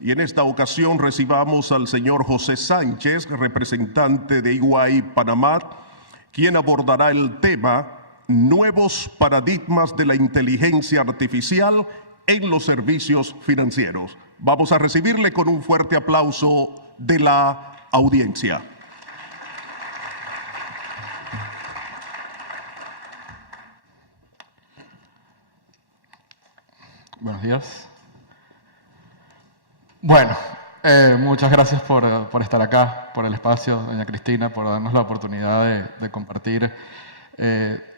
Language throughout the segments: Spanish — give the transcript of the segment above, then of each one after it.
Y en esta ocasión recibamos al señor José Sánchez, representante de EY Panamá, quien abordará el tema Nuevos paradigmas de la inteligencia artificial en los servicios financieros. Vamos a recibirle con un fuerte aplauso de la audiencia. Buenos días. Bueno, muchas gracias por estar acá, por el espacio, doña Cristina, por darnos la oportunidad de compartir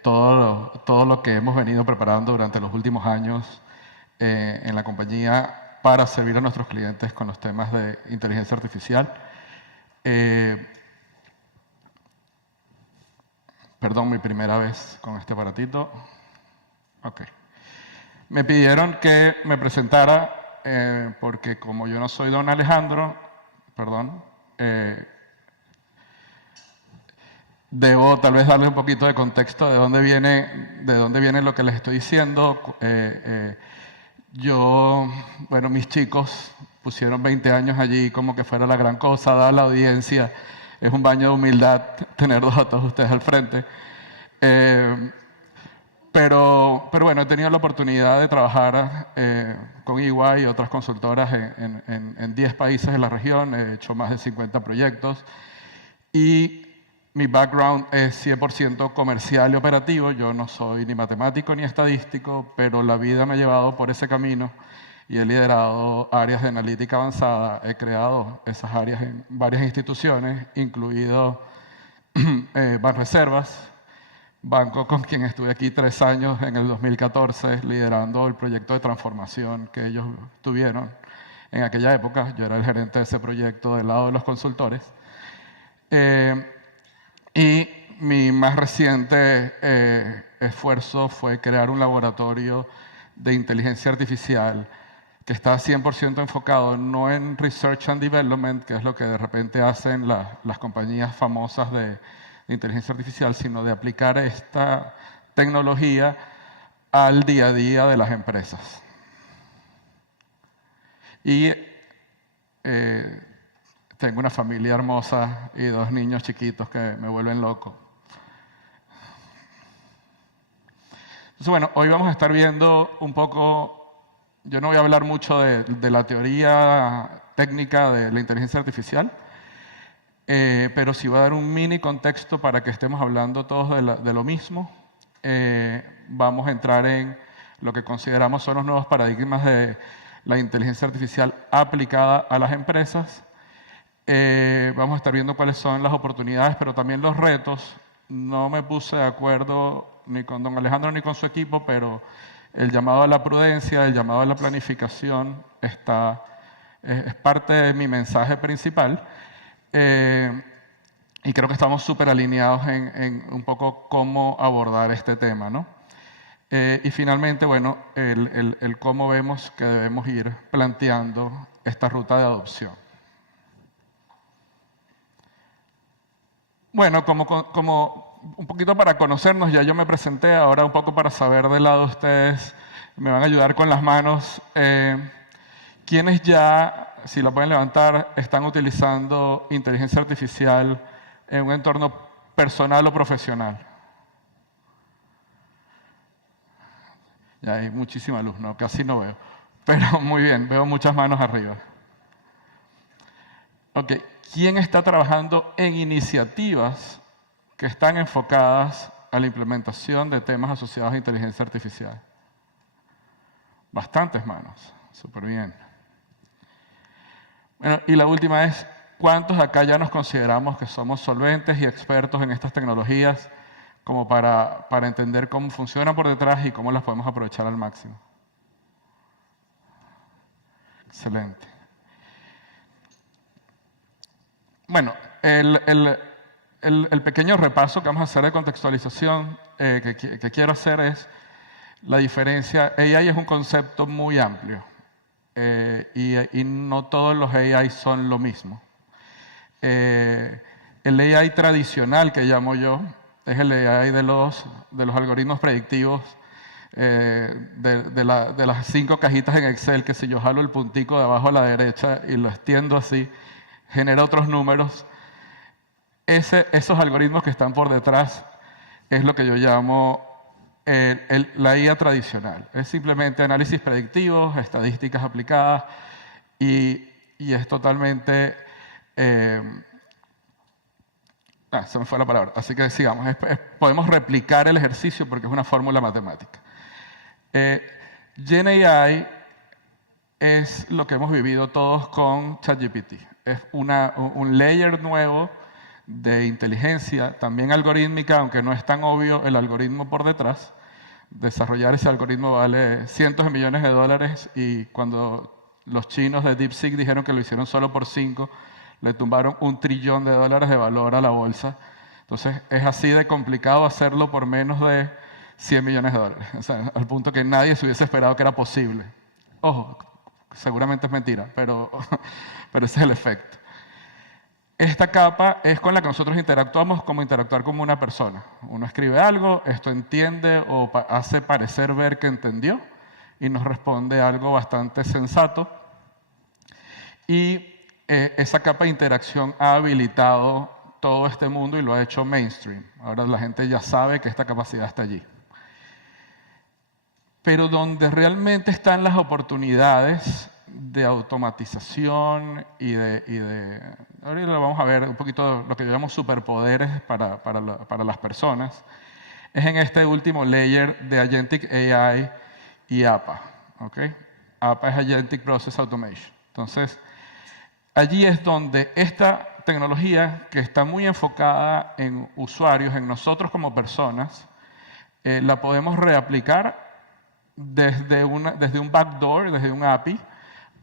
todo lo que hemos venido preparando durante los últimos años en la compañía para servir a nuestros clientes con los temas de inteligencia artificial. Perdón, mi primera vez con este aparatito. Ok. Me pidieron que me presentara porque como yo no soy don Alejandro, debo tal vez darles un poquito de contexto de dónde viene lo que les estoy diciendo. Bueno, mis chicos pusieron 20 años allí como que fuera la gran cosa, dada la audiencia. Es un baño de humildad tener a todos ustedes al frente. Pero bueno, he tenido la oportunidad de trabajar con EY y otras consultoras en 10 países de la región. He hecho más de 50 proyectos y mi background es 100% comercial y operativo. Yo no soy ni matemático ni estadístico, pero la vida me ha llevado por ese camino y he liderado áreas de analítica avanzada. He creado esas áreas en varias instituciones, incluido Banreservas, banco con quien estuve aquí 3 años en el 2014 liderando el proyecto de transformación que ellos tuvieron en aquella época. Yo era el gerente de ese proyecto del lado de los consultores. Y mi más reciente esfuerzo fue crear un laboratorio de inteligencia artificial que está 100% enfocado no en Research and Development, que es lo que de repente hacen las compañías famosas de inteligencia artificial, sino de aplicar esta tecnología al día a día de las empresas. Y tengo una familia hermosa y 2 niños chiquitos que me vuelven loco. Entonces, bueno, hoy vamos a estar viendo un poco, yo no voy a hablar mucho de la teoría técnica de la inteligencia artificial, pero sí voy a dar un mini contexto para que estemos hablando todos de lo mismo. Vamos a entrar en lo que consideramos son los nuevos paradigmas de la inteligencia artificial aplicada a las empresas. Vamos a estar viendo cuáles son las oportunidades, pero también los retos. No me puse de acuerdo ni con don Alejandro ni con su equipo, pero el llamado a la prudencia, el llamado a la planificación es parte de mi mensaje principal. Y creo que estamos súper alineados en un poco cómo abordar este tema, ¿no? Y finalmente, bueno, el cómo vemos que debemos ir planteando esta ruta de adopción. Bueno, como un poquito para conocernos, ya yo me presenté, ahora un poco para saber del lado de ustedes, me van a ayudar con las manos. ¿Quiénes ya, si lo pueden levantar, están utilizando inteligencia artificial en un entorno personal o profesional? Ya hay muchísima luz, ¿no? Casi no veo. Pero muy bien, veo muchas manos arriba. Ok, ¿quién está trabajando en iniciativas que están enfocadas a la implementación de temas asociados a inteligencia artificial? Bastantes manos, súper bien. Bueno, y la última es, ¿cuántos de acá ya nos consideramos que somos solventes y expertos en estas tecnologías como para entender cómo funcionan por detrás y cómo las podemos aprovechar al máximo? Excelente. Bueno, el pequeño repaso que vamos a hacer de contextualización que quiero hacer es la diferencia. AI es un concepto muy amplio y no todos los AI son lo mismo. El AI tradicional que llamo yo es el AI de los algoritmos predictivos de las 5 cajitas en Excel, que si yo jalo el puntico de abajo a la derecha y lo extiendo así, genera otros números. Esos algoritmos que están por detrás es lo que yo llamo la IA tradicional. Es simplemente análisis predictivos, estadísticas aplicadas y es totalmente... se me fue la palabra, así que sigamos. Podemos replicar el ejercicio porque es una fórmula matemática. GenAI es lo que hemos vivido todos con ChatGPT. Es un layer nuevo de inteligencia, también algorítmica, aunque no es tan obvio el algoritmo por detrás. Desarrollar ese algoritmo vale cientos de millones de dólares y cuando los chinos de DeepSeek dijeron que lo hicieron solo por 5, le tumbaron $1 trillón de valor a la bolsa. Entonces, es así de complicado hacerlo por menos de $100 millones. O sea, al punto que nadie se hubiese esperado que era posible. Ojo, seguramente es mentira, pero ese es el efecto. Esta capa es con la que nosotros interactuamos como interactuar como una persona. Uno escribe algo, esto entiende o hace parecer ver que entendió y nos responde algo bastante sensato. Y esa capa de interacción ha habilitado todo este mundo y lo ha hecho mainstream. Ahora la gente ya sabe que esta capacidad está allí. Pero donde realmente están las oportunidades de automatización y ahorita vamos a ver un poquito lo que yo llamo superpoderes para las personas, es en este último layer de Agentic AI y APA. ¿Okay? APA es Agentic Process Automation. Entonces, allí es donde esta tecnología, que está muy enfocada en usuarios, en nosotros como personas, la podemos reaplicar desde un backdoor, desde un API,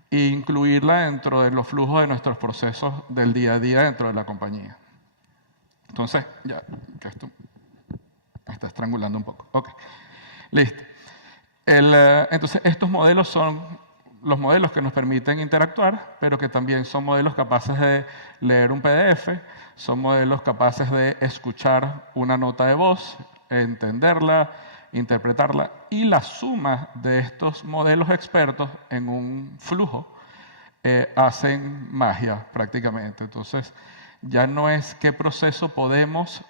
e incluirla dentro de los flujos de nuestros procesos del día a día dentro de la compañía. Entonces, ya, que esto me está estrangulando un poco. Ok, listo. Entonces, estos modelos son los modelos que nos permiten interactuar, pero que también son modelos capaces de leer un PDF, son modelos capaces de escuchar una nota de voz, entenderla, interpretarla, y la suma de estos modelos expertos en un flujo hacen magia prácticamente. Entonces, ya no es qué proceso podemos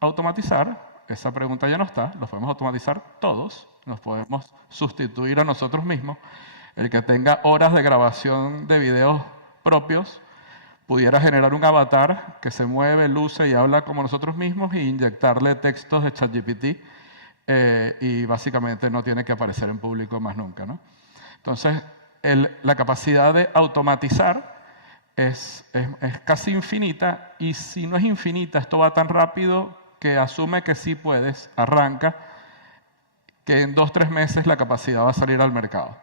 automatizar, esa pregunta ya no está, los podemos automatizar todos, nos podemos sustituir a nosotros mismos. El que tenga horas de grabación de videos propios pudiera generar un avatar que se mueve, luce y habla como nosotros mismos e inyectarle textos de ChatGPT y básicamente no tiene que aparecer en público más nunca, ¿no? Entonces, la capacidad de automatizar es casi infinita, y si no es infinita, esto va tan rápido que asume que sí puedes, arranca, que en 2 o 3 meses la capacidad va a salir al mercado.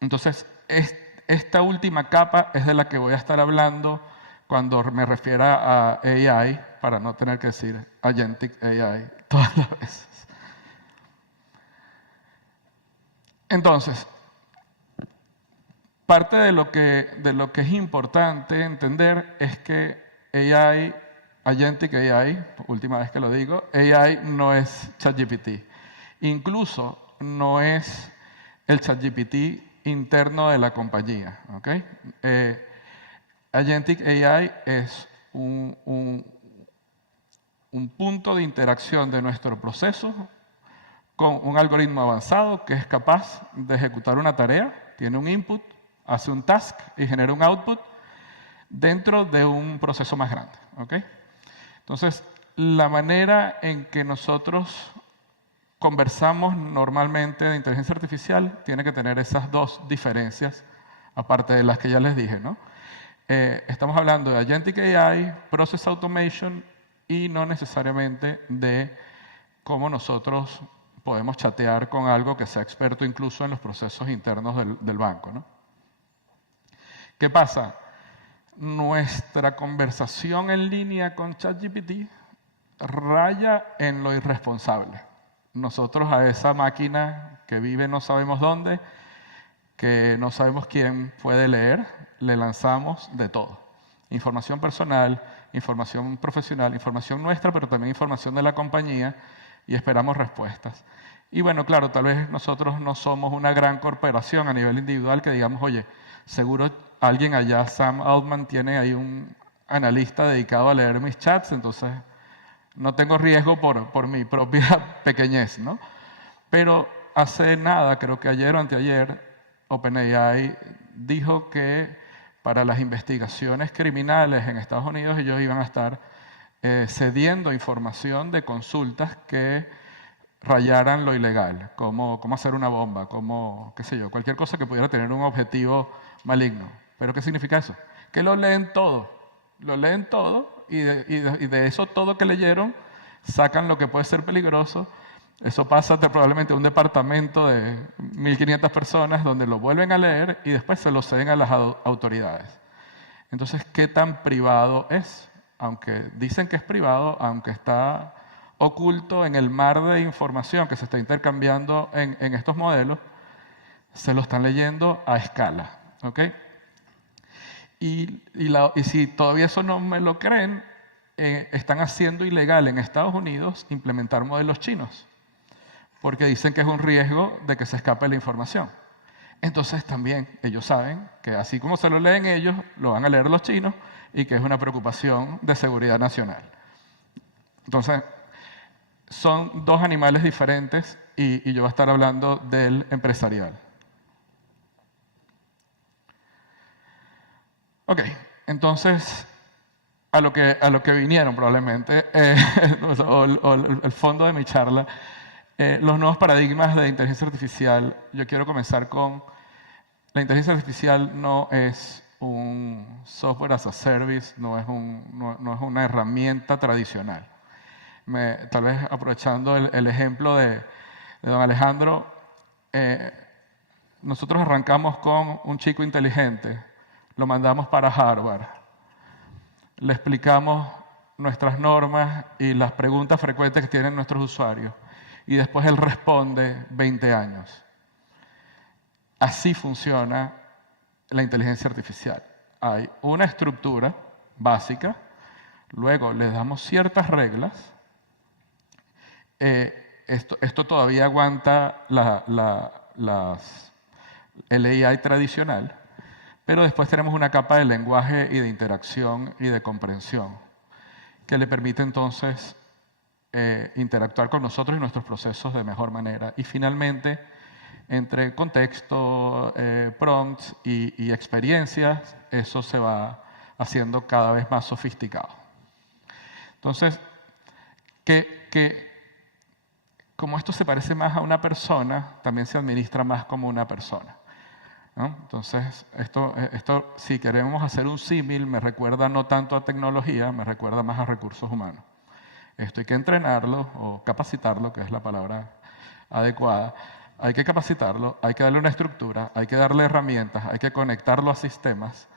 Entonces, esta última capa es de la que voy a estar hablando cuando me refiera a AI, para no tener que decir Agentic AI todas las veces. Entonces, parte de lo que es importante entender es que AI, Agentic AI, última vez que lo digo, AI no es ChatGPT. Incluso no es el ChatGPT interno de la compañía. ¿Okay? Agentic AI es un punto de interacción de nuestro proceso con un algoritmo avanzado que es capaz de ejecutar una tarea, tiene un input, hace un task y genera un output dentro de un proceso más grande. ¿Okay? Entonces, la manera en que nosotros conversamos normalmente de inteligencia artificial tiene que tener esas 2 diferencias, aparte de las que ya les dije, ¿no? Estamos hablando de Agentic AI, Process Automation, y no necesariamente de cómo nosotros podemos chatear con algo que sea experto incluso en los procesos internos del banco, ¿no? ¿Qué pasa? Nuestra conversación en línea con ChatGPT raya en lo irresponsable. Nosotros a esa máquina que vive no sabemos dónde, que no sabemos quién puede leer, le lanzamos de todo. Información personal, información profesional, información nuestra, pero también información de la compañía, y esperamos respuestas. Y bueno, claro, tal vez nosotros no somos una gran corporación a nivel individual que digamos, oye, seguro alguien allá, Sam Altman, tiene ahí un analista dedicado a leer mis chats, entonces no tengo riesgo por mi propia pequeñez, ¿no? Pero hace nada, creo que ayer o anteayer, OpenAI dijo que para las investigaciones criminales en Estados Unidos ellos iban a estar cediendo información de consultas que rayaran lo ilegal, como hacer una bomba, como, qué sé yo, cualquier cosa que pudiera tener un objetivo maligno. ¿Pero qué significa eso? Que lo leen todo y de eso todo que leyeron sacan lo que puede ser peligroso. Eso pasa probablemente a un departamento de 1.500 personas donde lo vuelven a leer y después se lo ceden a las autoridades. Entonces, ¿qué tan privado es? Aunque dicen que es privado, aunque está oculto en el mar de información que se está intercambiando en estos modelos, se lo están leyendo a escala. ¿Ok? Y si todavía eso no me lo creen, están haciendo ilegal en Estados Unidos implementar modelos chinos, porque dicen que es un riesgo de que se escape la información. Entonces también ellos saben que así como se lo leen ellos, lo van a leer los chinos y que es una preocupación de seguridad nacional. Entonces, son dos animales diferentes y yo voy a estar hablando del empresarial. Ok, entonces, a lo que vinieron probablemente, o el fondo de mi charla, los nuevos paradigmas de inteligencia artificial. Yo quiero comenzar con, la inteligencia artificial no es un software as a service, no es una herramienta tradicional. Tal vez aprovechando el ejemplo de don Alejandro, nosotros arrancamos con un chico inteligente, lo mandamos para Harvard, le explicamos nuestras normas y las preguntas frecuentes que tienen nuestros usuarios y después él responde 20 años. Así funciona la inteligencia artificial. Hay una estructura básica, luego les damos ciertas reglas. Esto todavía aguanta el AI tradicional, pero después tenemos una capa de lenguaje y de interacción y de comprensión que le permite entonces interactuar con nosotros y nuestros procesos de mejor manera. Y finalmente, entre contexto, prompts y experiencias, eso se va haciendo cada vez más sofisticado. Entonces, como esto se parece más a una persona, también se administra más como una persona, ¿no? Entonces, esto, si queremos hacer un símil, me recuerda no tanto a tecnología, me recuerda más a recursos humanos. Esto hay que entrenarlo o capacitarlo, que es la palabra adecuada. Hay que capacitarlo, hay que darle una estructura, hay que darle herramientas, hay que conectarlo a sistemas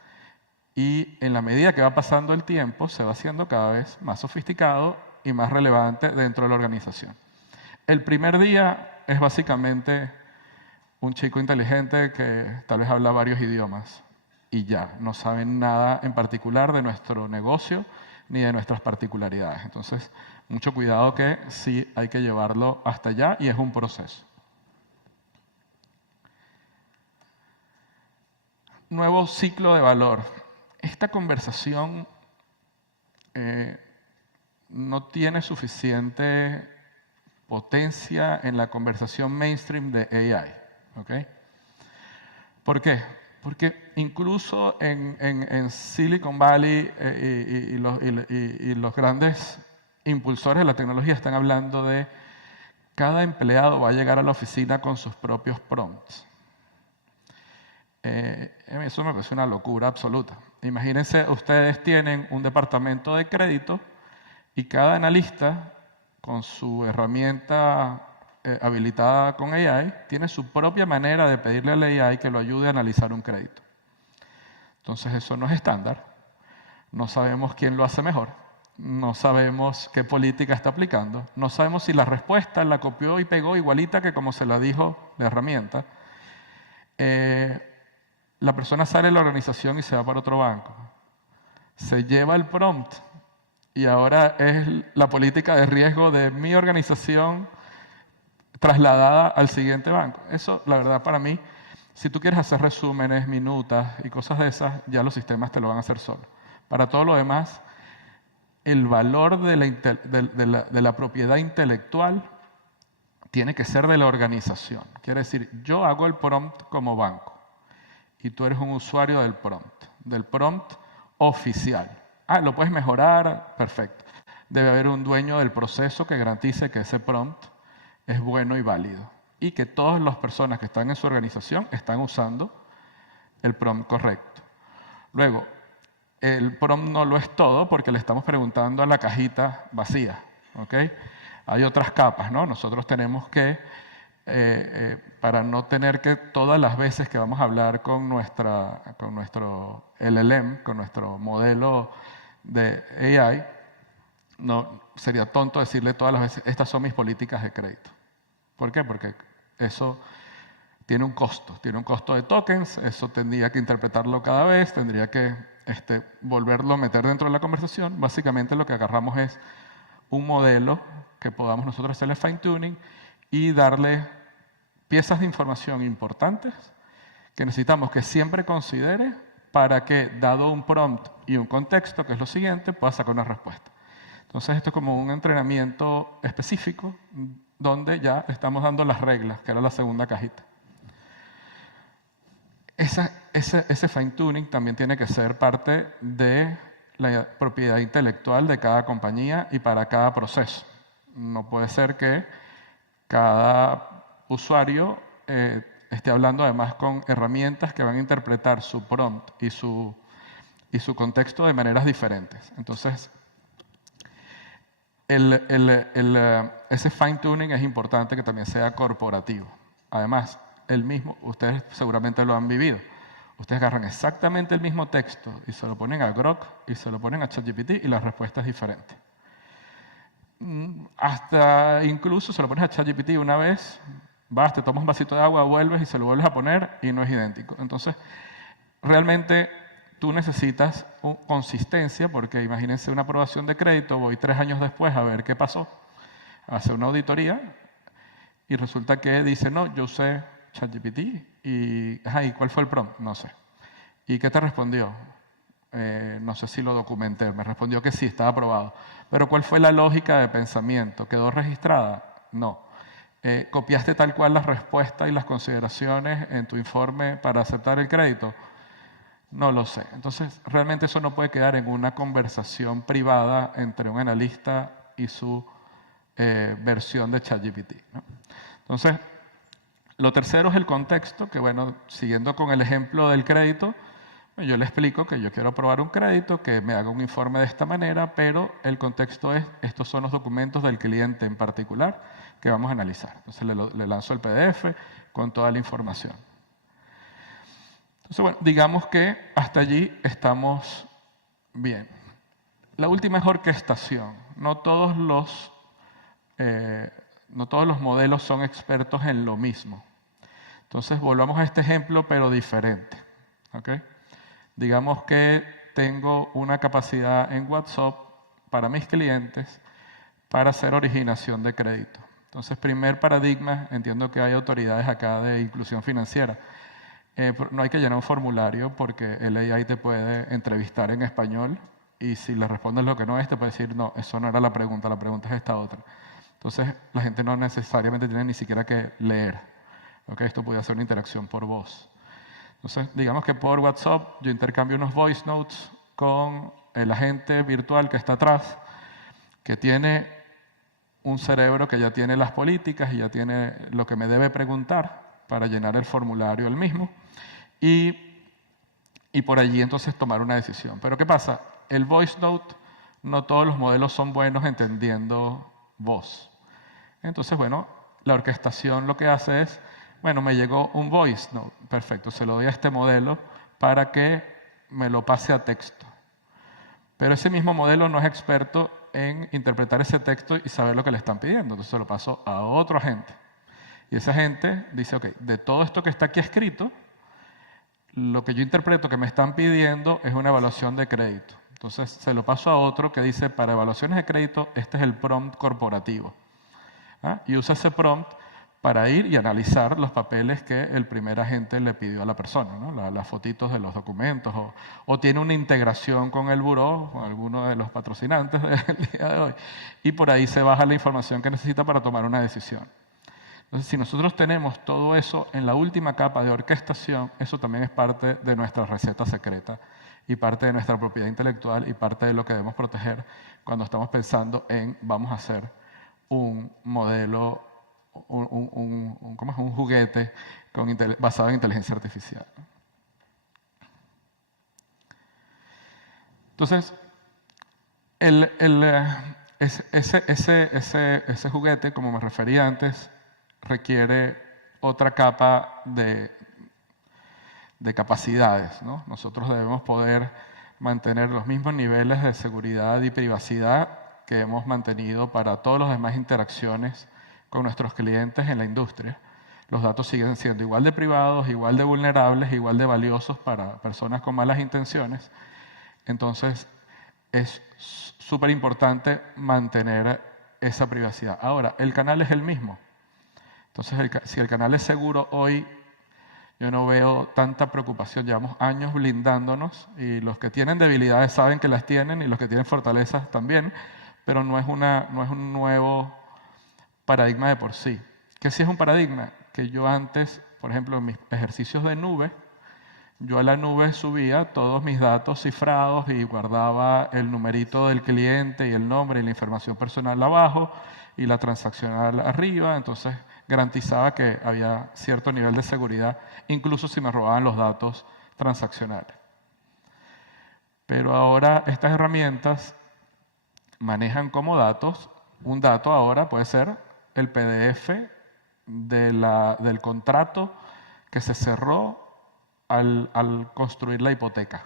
y en la medida que va pasando el tiempo se va haciendo cada vez más sofisticado y más relevante dentro de la organización. El primer día es básicamente un chico inteligente que tal vez habla varios idiomas y ya, no sabe nada en particular de nuestro negocio ni de nuestras particularidades. Entonces, mucho cuidado que sí hay que llevarlo hasta allá y es un proceso. Nuevo ciclo de valor. Esta conversación no tiene suficiente potencia en la conversación mainstream de AI. ¿Okay? ¿Por qué? Porque incluso en Silicon Valley y los grandes impulsores de la tecnología están hablando de cada empleado va a llegar a la oficina con sus propios prompts. Eso me parece una locura absoluta. Imagínense, ustedes tienen un departamento de crédito y cada analista con su herramienta habilitada con AI tiene su propia manera de pedirle al AI que lo ayude a analizar un crédito. Entonces eso no es estándar, no sabemos quién lo hace mejor, no sabemos qué política está aplicando, no sabemos si la respuesta la copió y pegó igualita que como se la dijo la herramienta. La persona sale de la organización y se va para otro banco. Se lleva el prompt y ahora es la política de riesgo de mi organización trasladada al siguiente banco. Eso, la verdad, para mí, si tú quieres hacer resúmenes, minutas y cosas de esas, ya los sistemas te lo van a hacer solo. Para todo lo demás, el valor de la propiedad intelectual tiene que ser de la organización. Quiere decir, yo hago el prompt como banco y tú eres un usuario del prompt oficial. Ah, ¿lo puedes mejorar? Perfecto. Debe haber un dueño del proceso que garantice que ese prompt es bueno y válido y que todas las personas que están en su organización están usando el prompt correcto. Luego, el prompt no lo es todo porque le estamos preguntando a la cajita vacía, ¿ok? Hay otras capas, ¿no? Nosotros tenemos que, para no tener que todas las veces que vamos a hablar con nuestro LLM, con nuestro modelo de AI, no, sería tonto decirle todas las veces, estas son mis políticas de crédito. ¿Por qué? Porque eso tiene un costo de tokens, eso tendría que interpretarlo cada vez, tendría que volverlo a meter dentro de la conversación. Básicamente lo que agarramos es un modelo que podamos nosotros hacerle fine tuning y darle piezas de información importantes que necesitamos que siempre considere para que, dado un prompt y un contexto, que es lo siguiente, pueda sacar una respuesta. Entonces esto es como un entrenamiento específico donde ya estamos dando las reglas, que era la segunda cajita. Ese fine tuning también tiene que ser parte de la propiedad intelectual de cada compañía y para cada proceso. No puede ser que cada usuario esté hablando además con herramientas que van a interpretar su prompt y su contexto de maneras diferentes. Entonces, ese fine tuning es importante que también sea corporativo. Además, ustedes seguramente lo han vivido. Ustedes agarran exactamente el mismo texto y se lo ponen a Grok y se lo ponen a ChatGPT y la respuesta es diferente. Hasta incluso se lo pones a ChatGPT una vez, vas, te tomas un vasito de agua, vuelves y se lo vuelves a poner y no es idéntico. Entonces, realmente tú necesitas consistencia porque imagínense una aprobación de crédito, voy 3 años después a ver qué pasó, a hacer una auditoría y resulta que dice, no, yo usé ChatGPT y ¿cuál fue el prompt? No sé. ¿Y qué te respondió? No sé si lo documenté, me respondió que sí, estaba aprobado. Pero ¿cuál fue la lógica de pensamiento? ¿Quedó registrada? No. ¿Copiaste tal cual las respuestas y las consideraciones en tu informe para aceptar el crédito? No lo sé. Entonces, realmente eso no puede quedar en una conversación privada entre un analista y su versión de ChatGPT, ¿no? Entonces, lo tercero es el contexto, que bueno, siguiendo con el ejemplo del crédito, yo le explico que yo quiero aprobar un crédito, que me haga un informe de esta manera, pero el contexto es, estos son los documentos del cliente en particular que vamos a analizar. Entonces le lanzo el PDF con toda la información. Entonces, bueno, digamos que hasta allí estamos bien. La última es orquestación. No todos los modelos son expertos en lo mismo. Entonces, volvamos a este ejemplo, pero diferente. ¿Okay? Digamos que tengo una capacidad en WhatsApp para mis clientes para hacer originación de crédito. Entonces, primer paradigma, entiendo que hay autoridades acá de inclusión financiera. No hay que llenar un formulario porque el AI te puede entrevistar en español y si le respondes lo que no es, te puede decir, no, eso no era la pregunta es esta otra. Entonces, la gente no necesariamente tiene ni siquiera que leer. ¿Okay? Esto puede hacer una interacción por voz. Entonces, digamos que por WhatsApp yo intercambio unos voice notes con el agente virtual que está atrás, que tiene un cerebro que ya tiene las políticas y ya tiene lo que me debe preguntar para llenar el formulario él mismo y por allí entonces tomar una decisión. Pero ¿qué pasa? El voice note, no todos los modelos son buenos entendiendo voz. Entonces, bueno, la orquestación lo que hace es, bueno, me llegó un voice note, perfecto, se lo doy a este modelo para que me lo pase a texto. Pero ese mismo modelo no es experto en interpretar ese texto y saber lo que le están pidiendo, entonces se lo paso a otro agente. Y ese agente dice, ok, de todo esto que está aquí escrito, lo que yo interpreto que me están pidiendo es una evaluación de crédito. Entonces se lo paso a otro que dice, para evaluaciones de crédito, este es el prompt corporativo. Y usa ese prompt para ir y analizar los papeles que el primer agente le pidió a la persona, ¿no? Las fotitos de los documentos, o tiene una integración con el buró, con alguno de los patrocinantes del día de hoy, y por ahí se baja la información que necesita para tomar una decisión. Entonces, si nosotros tenemos todo eso en la última capa de orquestación, eso también es parte de nuestra receta secreta y parte de nuestra propiedad intelectual y parte de lo que debemos proteger cuando estamos pensando en vamos a hacer un modelo, ¿cómo es? Un juguete basado en inteligencia artificial. Entonces, ese juguete, como me refería antes, requiere otra capa de capacidades, ¿no? Nosotros debemos poder mantener los mismos niveles de seguridad y privacidad que hemos mantenido para todas las demás interacciones con nuestros clientes en la industria. Los datos siguen siendo igual de privados, igual de vulnerables, igual de valiosos para personas con malas intenciones. Entonces, es súper importante mantener esa privacidad. Ahora, el canal es el mismo. Entonces, si el canal es seguro hoy, yo no veo tanta preocupación. Llevamos años blindándonos y los que tienen debilidades saben que las tienen y los que tienen fortalezas también, pero no es un nuevo paradigma de por sí. ¿Qué sí es un paradigma? Que yo antes, por ejemplo, en mis ejercicios de nube, yo a la nube subía todos mis datos cifrados y guardaba el numerito del cliente y el nombre y la información personal abajo y la transaccional arriba. Entonces garantizaba que había cierto nivel de seguridad, incluso si me robaban los datos transaccionales. Pero ahora estas herramientas manejan como datos, un dato ahora puede ser el PDF del contrato que se cerró al construir la hipoteca.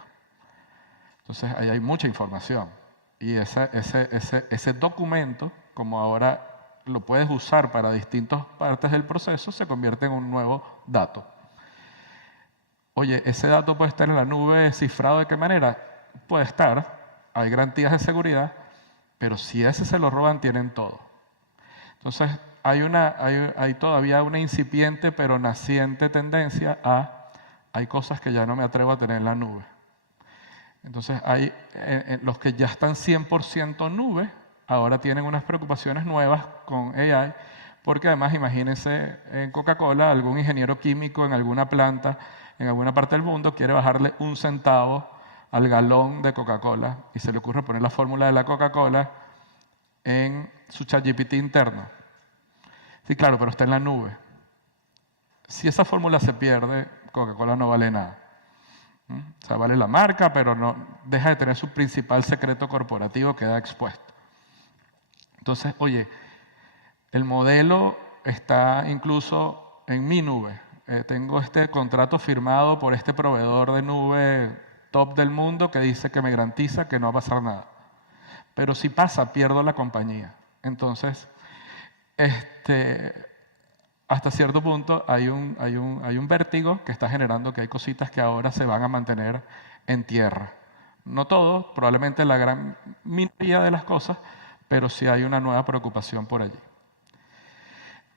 Entonces ahí hay mucha información y ese documento, como ahora lo puedes usar para distintas partes del proceso, se convierte en un nuevo dato. Oye, ¿ese dato puede estar en la nube cifrado de qué manera? Puede estar, hay garantías de seguridad, pero si ese se lo roban, tienen todo. Entonces, hay todavía una incipiente pero naciente tendencia hay cosas que ya no me atrevo a tener en la nube. Entonces, los que ya están 100% nube, ahora tienen unas preocupaciones nuevas con AI, porque además imagínense en Coca-Cola, algún ingeniero químico en alguna planta, en alguna parte del mundo, quiere bajarle 1 centavo al galón de Coca-Cola y se le ocurre poner la fórmula de la Coca-Cola en su ChatGPT interno. Sí, claro, pero está en la nube. Si esa fórmula se pierde, Coca-Cola no vale nada. O sea, vale la marca, pero no deja de tener su principal secreto corporativo, queda expuesto. Entonces, oye, el modelo está incluso en mi nube. Tengo este contrato firmado por este proveedor de nube top del mundo que dice que me garantiza que no va a pasar nada. Pero si pasa, pierdo la compañía. Entonces, hasta cierto punto hay un vértigo que está generando que hay cositas que ahora se van a mantener en tierra. No todo, probablemente la gran minoría de las cosas, pero sí hay una nueva preocupación por allí.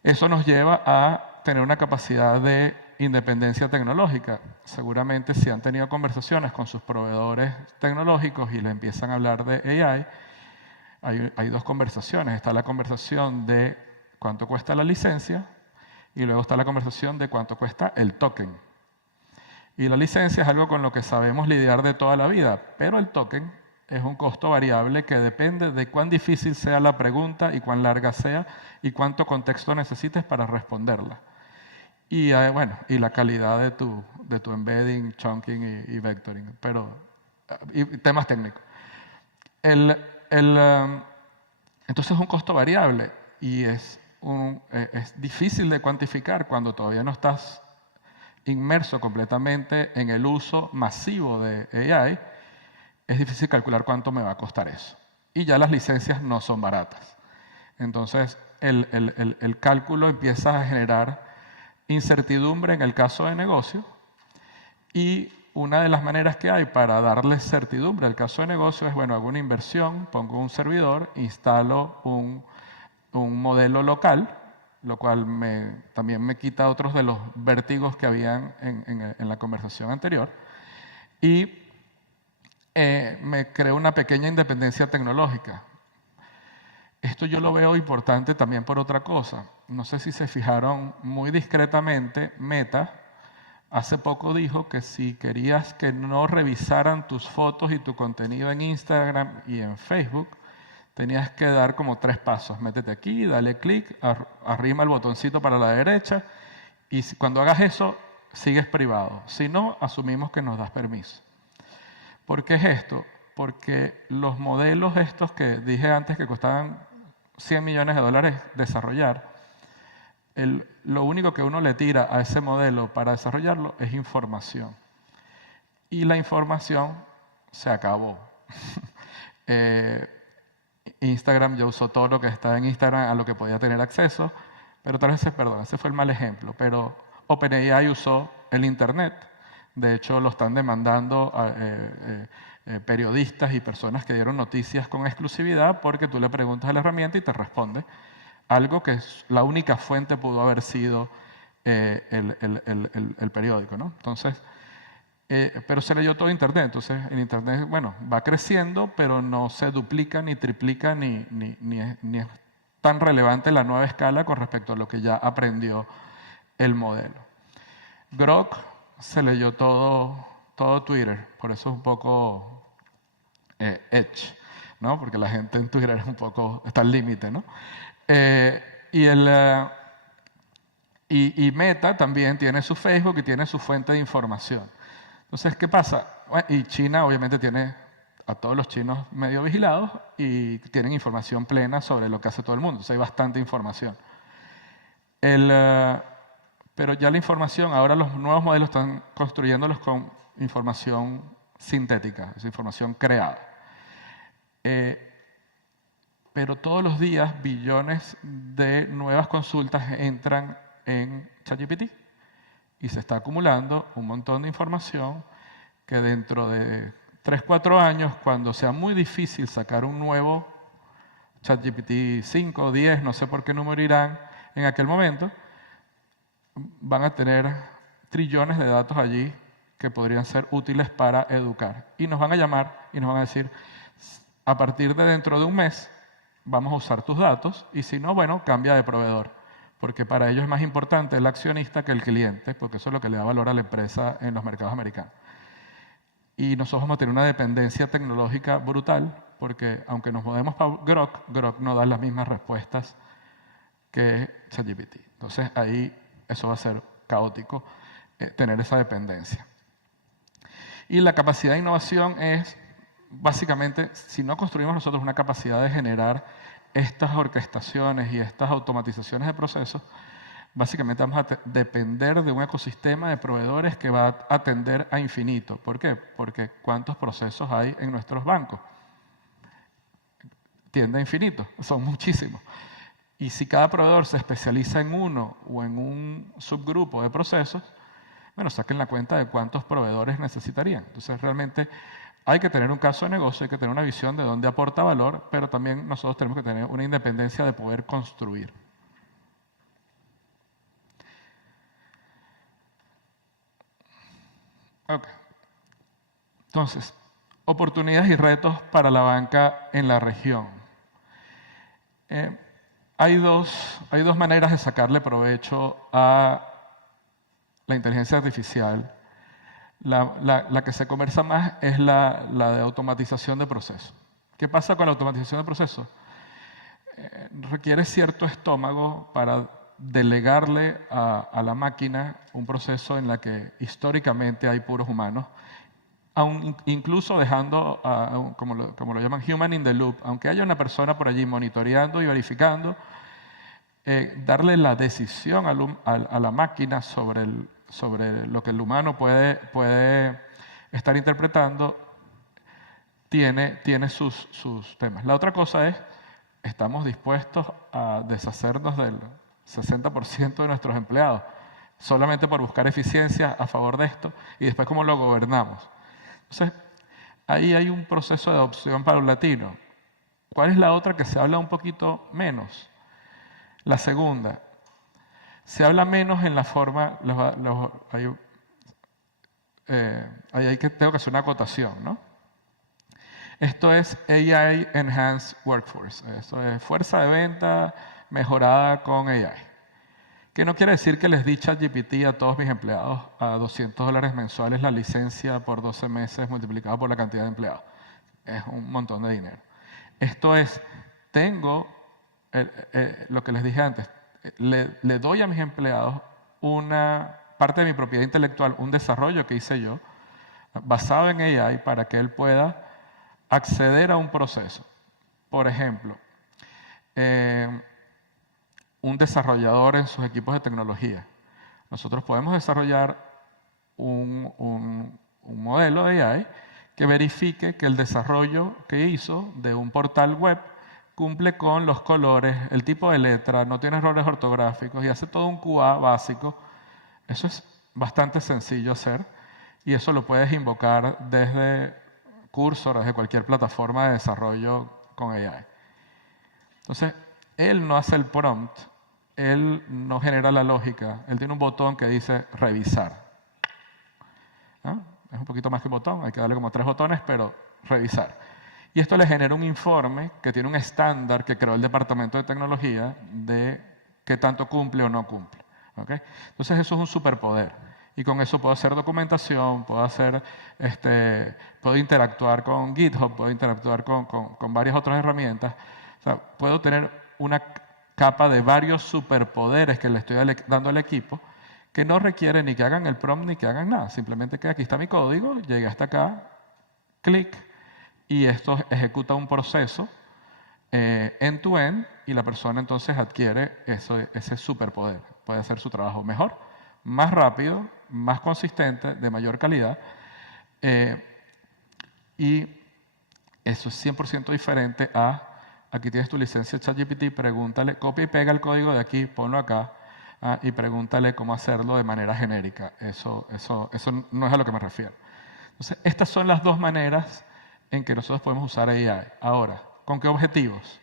Eso nos lleva a tener una capacidad de independencia tecnológica. Seguramente si han tenido conversaciones con sus proveedores tecnológicos y le empiezan a hablar de AI, hay dos conversaciones. Está la conversación de cuánto cuesta la licencia y luego está la conversación de cuánto cuesta el token. Y la licencia es algo con lo que sabemos lidiar de toda la vida, pero el token es un costo variable que depende de cuán difícil sea la pregunta y cuán larga sea y cuánto contexto necesites para responderla. Y bueno, y la calidad de tu embedding, chunking y vectoring, y temas técnicos. Entonces es un costo variable y es difícil de cuantificar cuando todavía no estás inmerso completamente en el uso masivo de AI. Es difícil calcular cuánto me va a costar eso. Y ya las licencias no son baratas. Entonces el cálculo empieza a generar incertidumbre en el caso de negocio y una de las maneras que hay para darle certidumbre al caso de negocio es, bueno, hago una inversión, pongo un servidor, instalo un modelo local, lo cual también me quita otros de los vértigos que habían en la conversación anterior, y me creo una pequeña independencia tecnológica. Esto yo lo veo importante también por otra cosa. No sé si se fijaron, muy discretamente, Meta hace poco dijo que si querías que no revisaran tus fotos y tu contenido en Instagram y en Facebook, tenías que dar como 3 pasos. Métete aquí, dale clic, arrima el botoncito para la derecha, y cuando hagas eso, sigues privado. Si no, asumimos que nos das permiso. ¿Por qué es esto? Porque los modelos estos que dije antes que costaban $100 millones desarrollar, lo único que uno le tira a ese modelo para desarrollarlo es información. Y la información se acabó. Instagram ya usó todo lo que está en Instagram a lo que podía tener acceso, pero tal vez, perdón, ese fue el mal ejemplo, pero OpenAI usó el Internet. De hecho, lo están demandando periodistas y personas que dieron noticias con exclusividad porque tú le preguntas a la herramienta y te responde algo que la única fuente pudo haber sido el periódico, ¿no? Entonces, pero se leyó todo Internet. Entonces, en Internet, bueno, va creciendo, pero no se duplica, ni triplica, ni es tan relevante la nueva escala con respecto a lo que ya aprendió el modelo. Grok se leyó todo Twitter, por eso es un poco edge, ¿no? Porque la gente en Twitter es un poco, está al límite, ¿no? Y Meta también tiene su Facebook y tiene su fuente de información. Entonces, ¿qué pasa? Y China obviamente tiene a todos los chinos medio vigilados y tienen información plena sobre lo que hace todo el mundo. Entonces hay bastante información. Pero ya la información, ahora los nuevos modelos están construyéndolos con información sintética, es información creada. Pero todos los días billones de nuevas consultas entran en ChatGPT y se está acumulando un montón de información que dentro de 3, 4 años, cuando sea muy difícil sacar un nuevo ChatGPT 5 o 10, no sé por qué número irán en aquel momento, van a tener trillones de datos allí que podrían ser útiles para educar. Y nos van a llamar y nos van a decir, a partir de dentro de un mes, vamos a usar tus datos, y si no, bueno, cambia de proveedor. Porque para ellos es más importante el accionista que el cliente, porque eso es lo que le da valor a la empresa en los mercados americanos. Y nosotros vamos a tener una dependencia tecnológica brutal, porque aunque nos movemos para Grok no da las mismas respuestas que ChatGPT. Entonces ahí eso va a ser caótico, tener esa dependencia. Y la capacidad de innovación es, básicamente, si no construimos nosotros una capacidad de generar estas orquestaciones y estas automatizaciones de procesos, básicamente vamos a depender de un ecosistema de proveedores que va a atender a infinito. ¿Por qué? Porque ¿cuántos procesos hay en nuestros bancos? Tiende a infinito, son muchísimos. Y si cada proveedor se especializa en uno o en un subgrupo de procesos, bueno, saquen la cuenta de cuántos proveedores necesitarían. Entonces, realmente hay que tener un caso de negocio, hay que tener una visión de dónde aporta valor, pero también nosotros tenemos que tener una independencia de poder construir. Okay. Entonces, oportunidades y retos para la banca en la región. Hay dos maneras de sacarle provecho a la inteligencia artificial. La que se conversa más es la de automatización de procesos. ¿Qué pasa con la automatización de procesos? Requiere cierto estómago para delegarle a la máquina un proceso en la que históricamente hay puros humanos, incluso dejando, como lo llaman, human in the loop, aunque haya una persona por allí monitoreando y verificando, darle la decisión a la máquina sobre lo que el humano puede estar interpretando, tiene sus temas. La otra cosa es, estamos dispuestos a deshacernos del 60% de nuestros empleados. solamente por buscar eficiencia a favor de esto, y después cómo lo gobernamos. Entonces, ahí hay un proceso de adopción paulatino. ¿Cuál es la otra que se habla un poquito menos? La segunda. Se habla menos en la forma, ahí tengo que hacer una acotación, ¿no? Esto es AI Enhanced Workforce. Esto es fuerza de venta mejorada con AI. Que no quiere decir que les di ChatGPT a todos mis empleados a $200 mensuales la licencia por 12 meses multiplicado por la cantidad de empleados. Es un montón de dinero. Esto es, tengo lo que les dije antes, le doy a mis empleados una parte de mi propiedad intelectual, un desarrollo que hice yo, basado en AI, para que él pueda acceder a un proceso. Por ejemplo, un desarrollador en sus equipos de tecnología. Nosotros podemos desarrollar un modelo de AI que verifique que el desarrollo que hizo de un portal web cumple con los colores, el tipo de letra, no tiene errores ortográficos y hace todo un QA básico. Eso es bastante sencillo hacer y eso lo puedes invocar desde Cursor, desde cualquier plataforma de desarrollo con AI. Entonces, él no hace el prompt, él no genera la lógica, él tiene un botón que dice revisar. ¿No? Es un poquito más que un botón, hay que darle como 3 botones, pero revisar. Y esto le genera un informe que tiene un estándar que creó el Departamento de Tecnología de qué tanto cumple o no cumple. ¿Okay? Entonces eso es un superpoder. Y con eso puedo hacer documentación, puedo interactuar con GitHub, puedo interactuar con varias otras herramientas. O sea, puedo tener una capa de varios superpoderes que le estoy dando al equipo que no requiere ni que hagan el prompt ni que hagan nada. Simplemente que aquí está mi código, llegué hasta acá, clic, y esto ejecuta un proceso end-to-end y la persona entonces adquiere ese superpoder. Puede hacer su trabajo mejor, más rápido, más consistente, de mayor calidad. Y eso es 100% diferente a, aquí tienes tu licencia ChatGPT, pregúntale, copia y pega el código de aquí, ponlo acá, y pregúntale cómo hacerlo de manera genérica. Eso no es a lo que me refiero. Entonces, estas son las dos maneras en que nosotros podemos usar AI. Ahora, ¿con qué objetivos?